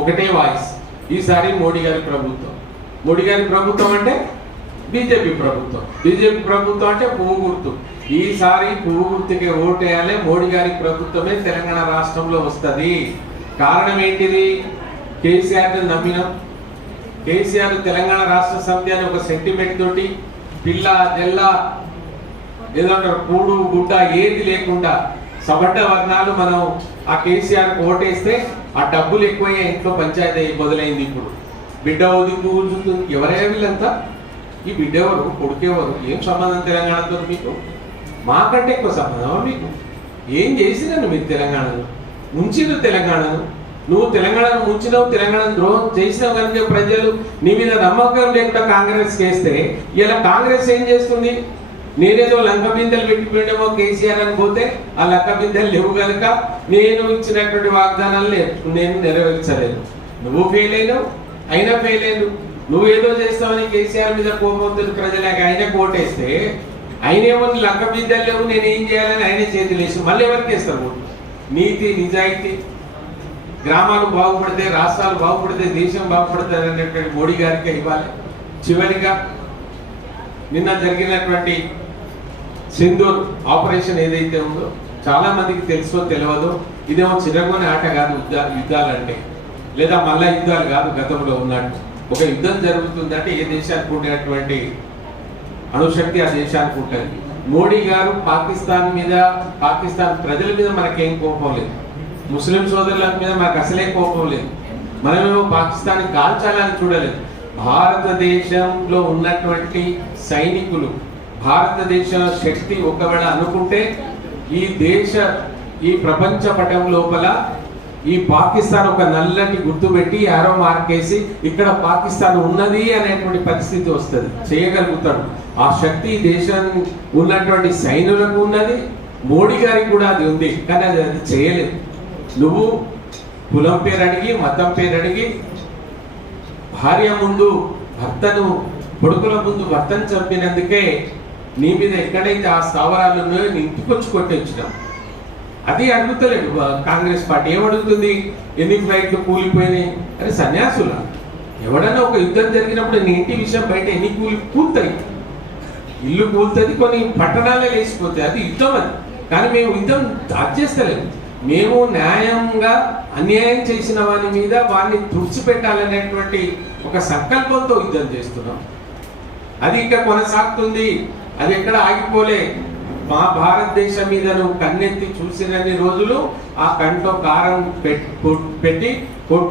ఒకటే వాయిస్. ఈసారి మోడీ గారి ప్రభుత్వం. మోడీ గారి ప్రభుత్వం అంటే బీజేపీ ప్రభుత్వం. బీజేపీ ప్రభుత్వం అంటే పువ్వు గుర్తు. ఈసారి పువ్వు గుర్తుకి ఓటేయాలి మోడీ గారి ప్రభుత్వమే తెలంగాణ రాష్ట్రంలో వస్తుంది. కారణం ఏంటిది? కేసీఆర్ నమ్మినాం. కేసీఆర్ తెలంగాణ రాష్ట్ర సమితి అనే ఒక సెంటిమెంట్ తోటి పిల్ల జల్ల ఏదో అంటారు కూడు గుడ్డ ఏది లేకుండా సబడ్డ వర్ణాలు మనం ఆ కేసీఆర్ ఓటేస్తే ఆ డబ్బులు ఎక్కువయ్యే ఇంట్లో పంచాయతీ మొదలైంది ఇప్పుడు. బిడ్డ ఉదింపు ఊరుతుంది ఎవరే వీళ్ళంతా? ఈ బిడ్డ ఎవరు కొడుకెవరు? ఏం సంబంధం తెలంగాణతో మీకు? మాకంటే ఎక్కువ సంబంధమా మీకు? ఏం చేసినాను మీరు తెలంగాణను. ముంచిన తెలంగాణను. నువ్వు తెలంగాణను ముంచినావు తెలంగాణను ద్రోహం చేసినావు కనుక ప్రజలు నీ మీద నమ్మకం లేకుండా కాంగ్రెస్ చేస్తే ఇలా కాంగ్రెస్ ఏం చేస్తుంది? నేనేదో లంక బిందెలు పెట్టిపోయాడేమో కేసీఆర్ అని పోతే ఆ లంక బిందెలు లేవు కనుక నేను ఇచ్చినటువంటి వాగ్దానాలు నేను నెరవేర్చలేదు. నువ్వు ఫెయిల్ అయినావు అయినా ఫెయిల్ అయినావు నువ్వు ఏదో చేస్తావని కేసీఆర్ మీద కోపవుతున్న ప్రజలకు ఆయన కోటేస్తే ఆయన ఏమన్నా లంక బిందెలు లేవు నేను ఏం చేయాలని ఆయన చేతులు వేసి మళ్ళీ ఎవరికి వేస్తావు నీతి నిజాయితీ. గ్రామాలు బాగుపడితే రాష్ట్రాలు బాగుపడితే దేశం బాగుపడుతుంది అనేటువంటి మోడీ గారికి ఇవ్వాలి. చివరిగా నిన్న జరిగినటువంటి సింధూర్ ఆపరేషన్ ఏదైతే ఉందో చాలా మందికి తెలుసో తెలియదో ఇదేమో చిరగొని ఆట కాదు యుద్ధాలు అంటే లేదా మళ్ళా యుద్ధాలు కాదు గతంలో ఉన్నట్టు. ఒక యుద్ధం జరుగుతుందంటే ఏ దేశానికి ఉండేటువంటి అణుశక్తి ఆ దేశానికి ఉంటుంది. మోడీ గారు పాకిస్తాన్ మీద పాకిస్తాన్ ప్రజల మీద మనకేం కోపం లేదు. ముస్లిం సోదరుల మీద మనకు అసలే కోపం లేదు. మనమేమో పాకిస్తాన్ కాల్చాలని చూడలేదు. భారతదేశంలో ఉన్నటువంటి సైనికులు భారతదేశ శక్తి ఒకవేళ అనుకుంటే ఈ దేశ ఈ ప్రపంచ పటం లోపల ఈ పాకిస్తాన్ ఒక నల్లటి గుర్తు పెట్టి యారో మార్కేసి ఇక్కడ పాకిస్తాన్ ఉన్నది అనేటువంటి పరిస్థితి వస్తుంది. చేయగలుగుతాడు. ఆ శక్తి దేశం ఉన్నటువంటి సైనులకు ఉన్నది. మోడీ గారికి కూడా అది ఉంది. కానీ అది అది చేయలేదు. నువ్వు కులం పేరు అడిగి మతం పేరు అడిగి భార్య ముందు భర్తను కొడుకుల ముందు భర్తను చంపినందుకే నీ మీద ఎక్కడైతే ఆ స్థావరాలు ఉన్నాయో నీ ఇంటికి వచ్చి అది అడుగుతలేదు కాంగ్రెస్ పార్టీ ఏమడుగుతుంది? ఎన్ని ఫ్లైట్లు కూలిపోయినాయి. అరే సన్యాసుల? ఎవడన్నా ఒక యుద్ధం జరిగినప్పుడు నీ ఇంటి విషయం బయట ఎన్ని కూలి కూలుతాయి? ఇల్లు కూలుతుంది కొన్ని పట్టణాలే లేచిపోతాయి. అది యుద్ధం అది. కానీ మేము యుద్ధం చేస్తలేదు మేము న్యాయంగా అన్యాయం చేసిన వాని మీద వారిని తుడిచిపెట్టాలనేటువంటి ఒక సంకల్పంతో యుద్ధం చేస్తున్నాం. అది ఇంకా కొనసాగుతుంది. అది ఎక్కడ ఆగిపోలే. మా భారతదేశం మీద నువ్వు కన్నెత్తి చూసినన్ని రోజులు ఆ కంట్లో కారం పెట్- పెట్టి కొట్టు